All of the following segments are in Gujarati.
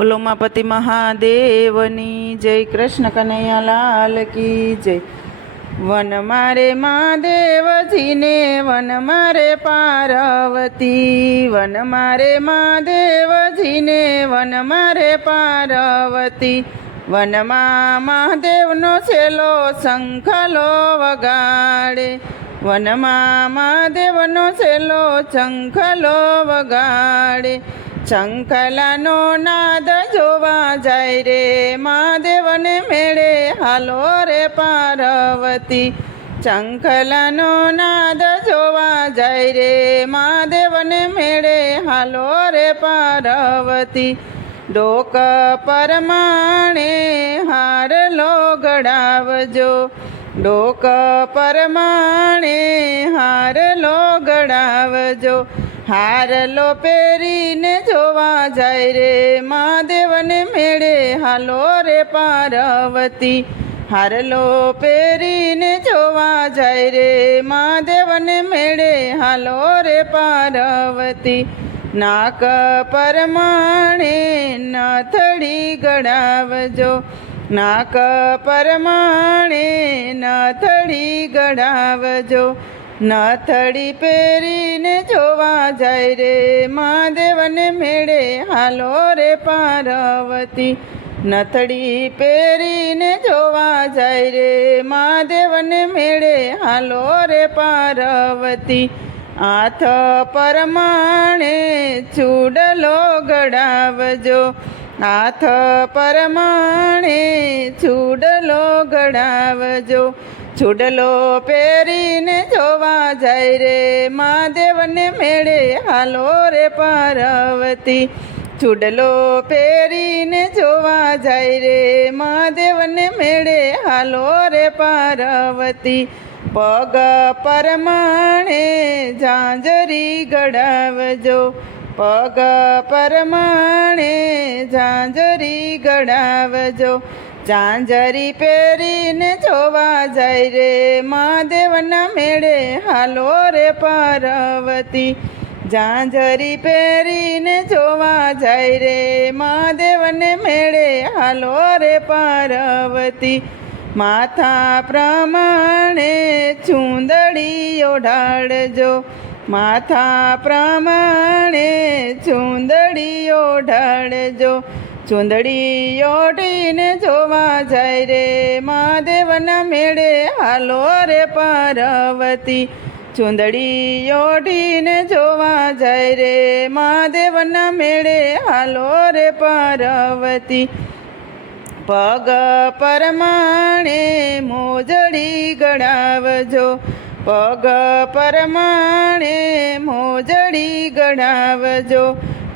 બોલો ઉમાપતિ મહાદેવની જય, કૃષ્ણ કનૈયા લાલ કી જય। વન મારે મહાદેવજીને વન મારે પાર્વતી, વન મારે મહાદેવજીને વન મારે પાર્વતી। વનમાં મહાદેવનો છેલ્લો શંખલો વગાડે, વનમાં મહાદેવનો છેલ્લો શંખલો વગાડે। શંખલાનો નાદ જોવા જાય રે મહાદેવને મેળે હાલો રે પાર્વતી। શંખલાનો નાદ જોવા જાય રે મહાદેવને મેળે હાલો રે પાર્વતી। ડોક પરમાણે હારલો ગળાવજો, ડોક પરમાણે હારલો ગળાવજો। હારલો પહેરીને જોવા જાય રે મહાદેવને મેળે હાલો રે પાર્વતી। હારલો પહેરીને જોવા જાય રે મહાદેવને મેળે હાલો રે પાર્વતી। નાક પરમાણે નથડી ગળાવજો, નાક પરમાણે નથડી ગળાવજો। નથડી પહેરીને જોવા જાય રે મહાદેવને મેળે હાલો રે પાર્વતી। નથડી પહેરીને જોવા જાય રે મહાદેવને મેળે હાલો રે પાર્વતી। હાથ પરમાણે ચૂડલો ગળાવજો, હાથ પરમાણે ચૂડલો ગળાવજો। ચૂડલો પહેરીને જોવા જાય રે મહાદેવને મેળે હાલો રે પાર્વતી। ચૂડલો પહેરીને જોવા જાય રે મહાદેવને મેળે હાલો રે પાર્વતી। પગ પરમાણે ઝાંઝરી ગળાવજો, પગ પરમાણે ઝાંઝરી ગળાવજો। ઝાંઝરી પહેરીને જોવા જાય રે મહાદેવના મેળે હાલો રે પાર્વતી। ઝાંઝરી પહેરીને જોવા જાય રે મહાદેવને મેળે હાલો રે પાર્વતી। માથા પ્રમાણે ચૂંદડી ઓઢાડજો, માથા પ્રમાણે ચૂંદડી ઓઢાડજો। ચૂંદડી ઓઢીને જોવા જાય રે મહાદેવના મેળે હાલો રે પાર્વતી। ચૂંદડી ઓઢીને જોવા જાય રે મહાદેવના મેળે હાલો રે પાર્વતી। પગ પરમાણે મોજડી ગળાવજો, પગ પરમાણે મોજડી ગળાવજો।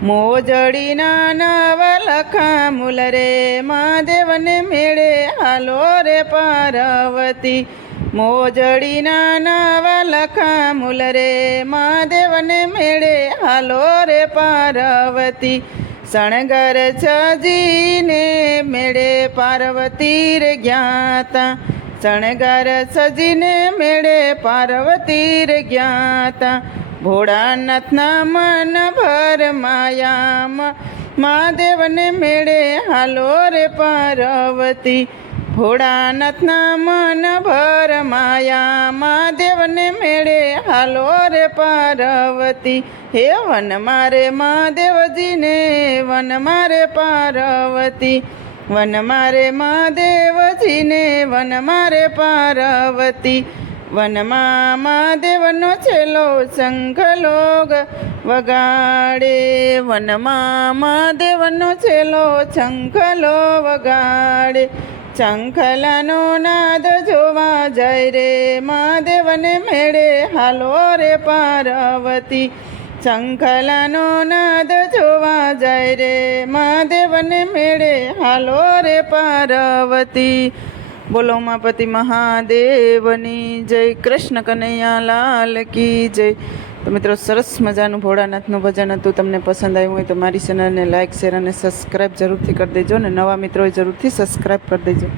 મોજડીના નવલખા મૂલ રે મહાદેવને મેળે હાલો રે પાર્વતી। મોજડીના નવલખા મૂલ રે મહાદેવને મેળે હાલો રે પાર્વતી। શણગર સજીને મેળે પાર્વતી રે જ્ઞાતા, શણગર સજીને મેળે પાર્વતી રે જ્ઞાતા। ભોળાનાથના મન ભર માયામાં મહાદેવને મેળે હાલો રે પાર્વતી। ભોળાનાથના મન ભર માયા મહાદેવને મેળે હાલો રે પાર્વતી। હે વન મારે મહાદેવજીને વન મારે પાર્વતી, વન મારે મહાદેવજીને વન મારે પાર્વતી। વનમાં મહાદેવનો છેલ્લો શંખલો વગાડે, વનમાં મહાદેવનો છેલ્લો શંખલો વગાડે। શંખલાનો નાદ જોવા જાય રે મહાદેવને મેળે હાલો રે પાર્વતી। શંખલાનો નાદ જોવા જાય રે મહાદેવને મેળે હાલો રે પાર્વતી। બોલો ઉમાપતિ મહાદેવની જય, કૃષ્ણ કનૈયા લાલ કી જય। તો મિત્રો, સરસ મજાનું ભોળાનાથનું ભજન હતું। તમને પસંદ આવ્યું હોય તો મારી ચેનલને લાઇક, શેર અને સબસ્ક્રાઈબ જરૂરથી કરી દેજો, અને નવા મિત્રોએ જરૂરથી સબસ્ક્રાઈબ કરી દેજો।